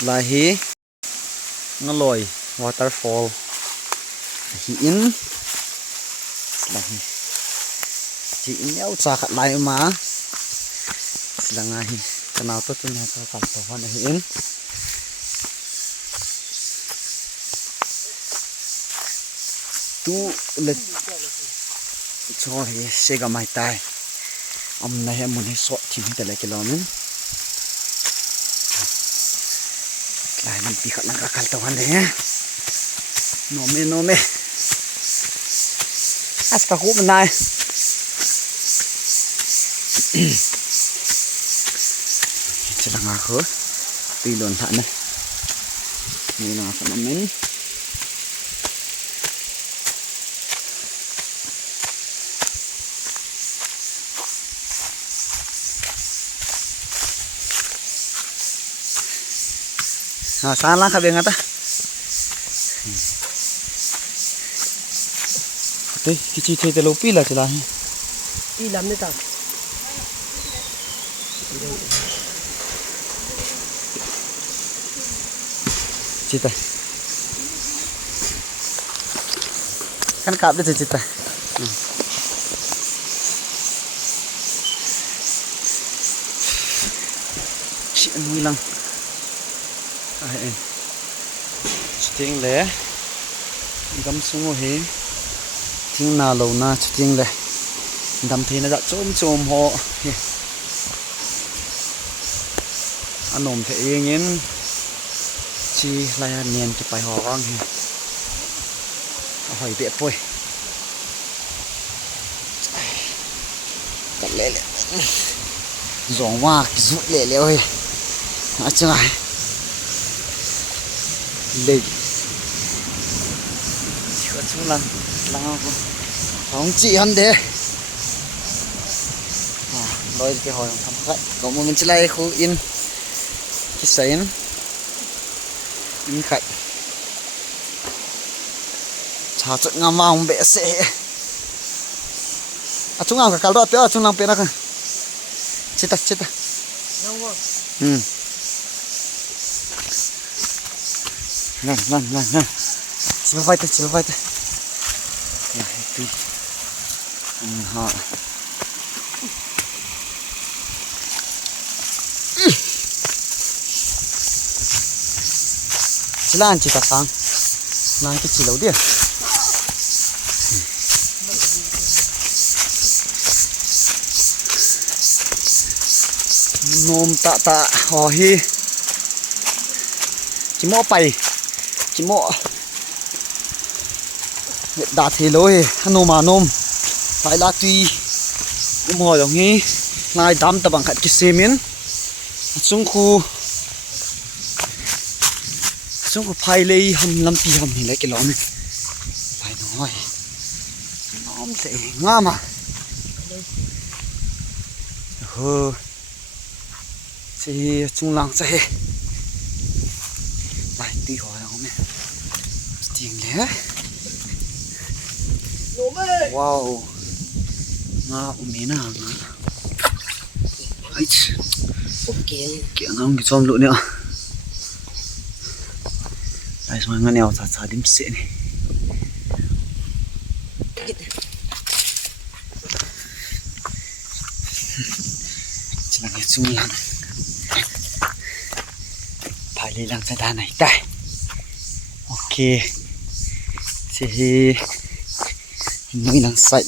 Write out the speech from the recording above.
Lahi ngaloi waterfall hi in lahi ji in yau cha khat lai ma silangahi kanau to tun ha ka to han hi in tu le cho hi sega mai tai am na he mun he so thi te le kilomin lai man pi khat lang ka kal to han de no me as ka hu man nai chilang ako pilon ha na ni na sa namin saan lang kabe nga ta ate kichi the te lo pila chila pila me ta chita kan kap de chita chi mui lang ai chiting le gam sungo he ting na lo na chiting le dam the na da chom ho anom the yin chi lai nian ki pai ho wang he hoi be poi ta le zong wa ki zu le oi a chai le chiu chung lang ko hong chi han de loi cái hồi thăm khách có một mình lại khu in cái sấy in khách chả chuyện ngam vào bể sẽ à chúng nào cả đó tới chúng nào bể đó chết ta Lan. Chill vai ta. Ya, itu. Ha. Chilan cita sang. Lang ke chilau dia. Nom ta ho hi. Chỉ mò pai chỉ mò đã thế lối hắn mà nôm phải là tùy cũng hỏi giống như lại đám tập bằng cái xe miến xuống khu phải lấy hầm làm pi hầm thì lấy cái lon này phải nói nó sẽ ngã mà thì chung lăng sẽ lại tí hỏi không nè tiền lẽ wow ngã mía nào ấy kiện không cái chom lụi nữa đây rồi ngã nèo xả đếm xệ này chỉ là nghe chung lăng phải đi lăng xe đá này đây ok thì mình đang sạch